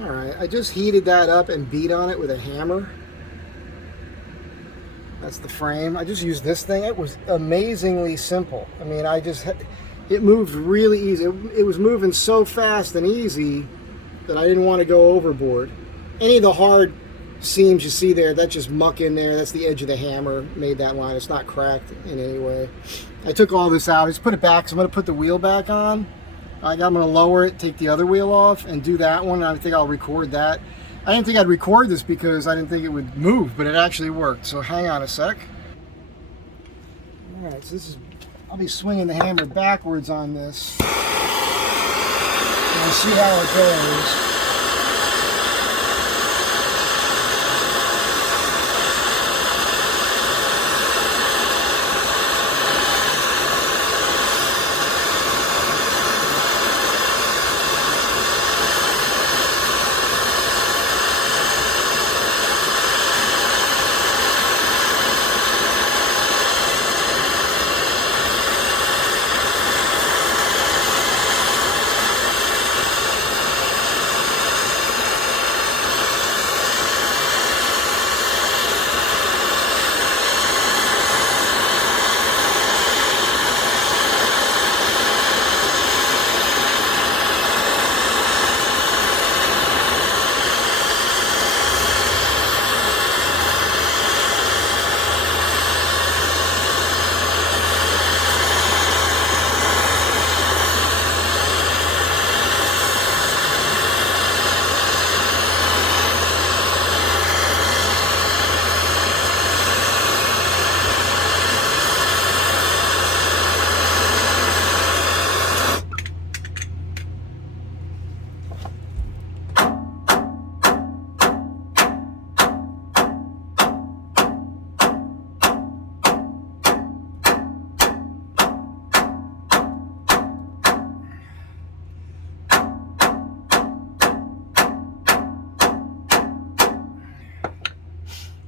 Alright, I just heated that up and beat on it with a hammer. That's the frame. I just used this thing. It was amazingly simple. I mean, it moved really easy. It was moving so fast and easy that I didn't want to go overboard. Any of the hard seams you see there, that's just muck in there. That's the edge of the hammer made that line. It's not cracked in any way. I took all this out. I just put it back. So I'm going to put the wheel back on. I'm going to lower it, take the other wheel off, and do that one. I think I'll record that. I didn't think I'd record this because I didn't think it would move, but it actually worked. So hang on a sec. All right, so I'll be swinging the hammer backwards on this. And see how it goes.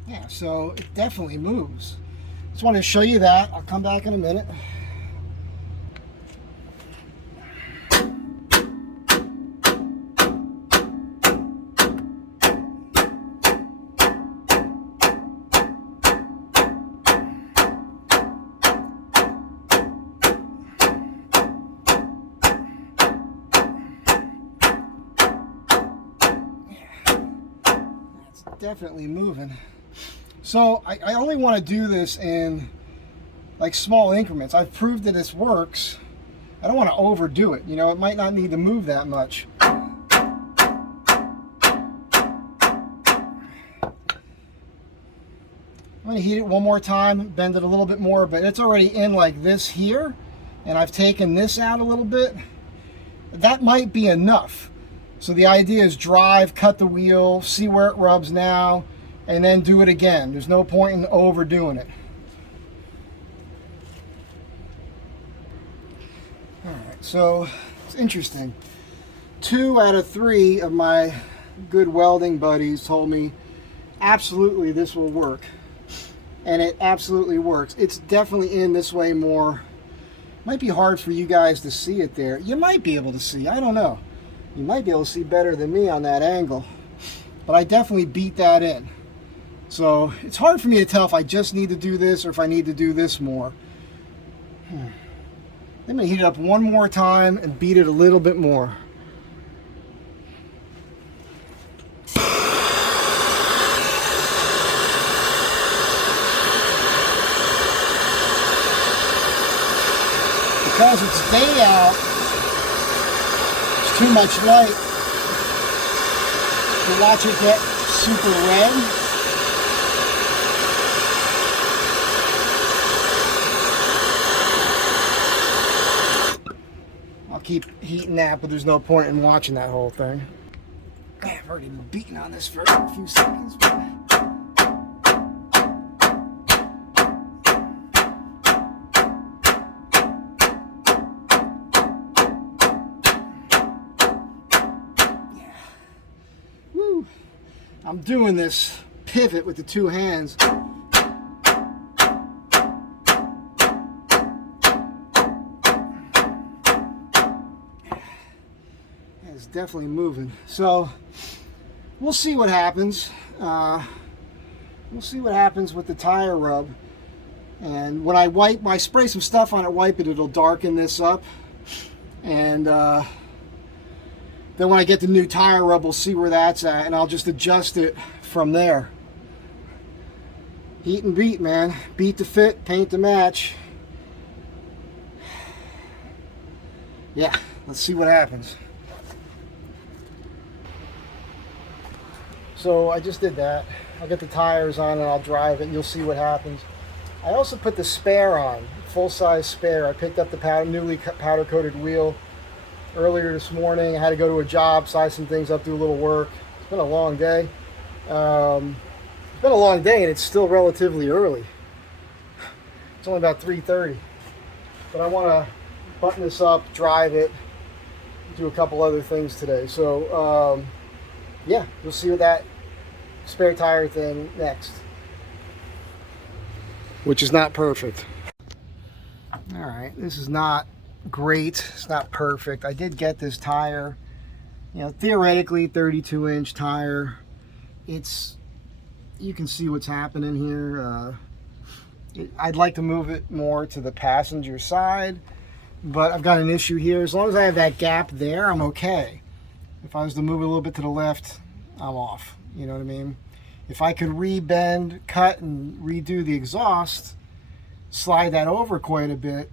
Yeah, so it definitely moves. Just wanted to show you that. I'll come back in a minute. Definitely moving. So I only want to do this in like small increments. I've proved that this works. I don't want to overdo it. You know, it might not need to move that much. I'm going to heat it one more time, bend it a little bit more, but it's already in like this here, and I've taken this out a little bit. That might be enough. So the idea is drive, cut the wheel, see where it rubs now, and then do it again. There's no point in overdoing it. All right, so it's interesting. 2 out of 3 of my good welding buddies told me absolutely this will work. And it absolutely works. It's definitely in this way more. Might be hard for you guys to see it there. You might be able to see, I don't know. You might be able to see better than me on that angle. But I definitely beat that in. So it's hard for me to tell if I just need to do this or if I need to do this more. I'm going to heat it up one more time and beat it a little bit more. Because it's day out, too much light to watch it get super red. I'll keep heating that, but there's no point in watching that whole thing. I've already been beating on this for a few seconds. I'm doing this pivot with the 2 hands. It's definitely moving. So we'll see what happens. We'll see what happens with the tire rub. And when I spray some stuff on it, wipe it, it'll darken this up. And then when I get the new tire rub, we'll see where that's at, and I'll just adjust it from there. Heat and beat, man. Beat to fit, paint to match. Yeah, let's see what happens. So I just did that. I'll get the tires on and I'll drive it and you'll see what happens. I also put the spare on, full-size spare. I picked up the newly powder-coated wheel earlier this morning. I had to go to a job, size some things up, do a little work. It's been a long day. It's been a long day and it's still relatively early. It's only about 3:30. But I want to button this up, drive it, do a couple other things today. So, yeah, we'll see what that spare tire thing next. Which is not perfect. All right, this is not great. It's not perfect. I did get this tire, you know, theoretically 32-inch tire. It's, you can see what's happening here. I'd like to move it more to the passenger side, but I've got an issue here. As long as I have that gap there, I'm okay. If I was to move it a little bit to the left, I'm off. You know what I mean? If I could rebend, cut, and redo the exhaust, slide that over quite a bit,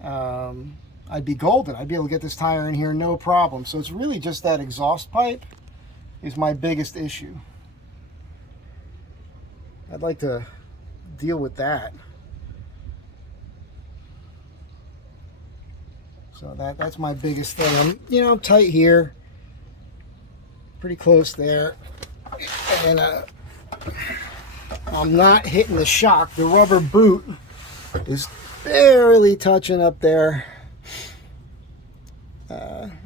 I'd be golden. I'd be able to get this tire in here no problem. So it's really just that exhaust pipe is my biggest issue. I'd like to deal with that. So that's my biggest thing. I'm tight here, pretty close there, and I'm not hitting the shock. The rubber boot is barely touching up there,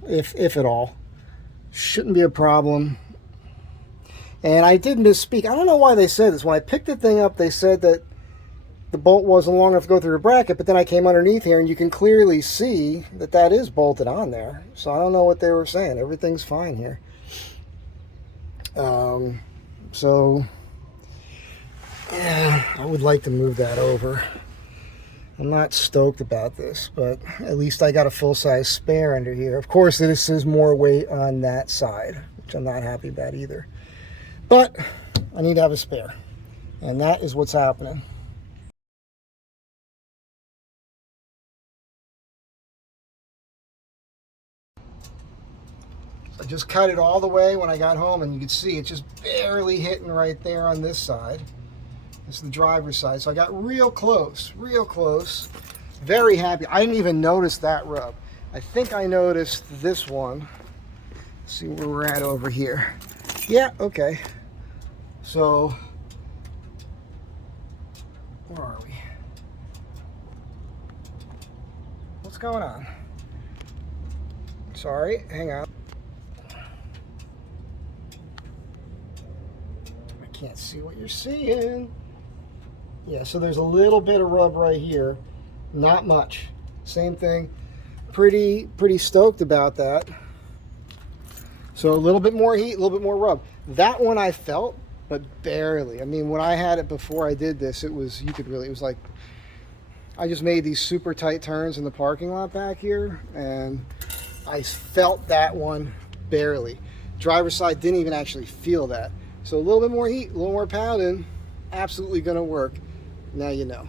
if at all. Shouldn't be a problem. And I did misspeak. I don't know why they said this. When I picked the thing up, they said that the bolt wasn't long enough to go through the bracket, but then I came underneath here and you can clearly see that that is bolted on there. So I don't know what they were saying. Everything's fine here. So yeah, I would like to move that over. I'm not stoked about this, but at least I got a full-size spare under here. Of course, this is more weight on that side, which I'm not happy about either. But I need to have a spare, and that is what's happening. I just cut it all the way when I got home, and you can see it's just barely hitting right there on this side. This is the driver's side. So I got real close, real close. Very happy. I didn't even notice that rub. I think I noticed this one. Let's see where we're at over here. Yeah, okay. So, where are we? What's going on? Sorry, hang on. I can't see what you're seeing. Yeah, so there's a little bit of rub right here. Not much. Same thing. Pretty stoked about that. So a little bit more heat, a little bit more rub. That one I felt, but barely. I mean, when I had it before I did this, it was, it was like, I just made these super tight turns in the parking lot back here, and I felt that one barely. Driver's side didn't even actually feel that. So a little bit more heat, a little more pounding, absolutely gonna work. Now you know.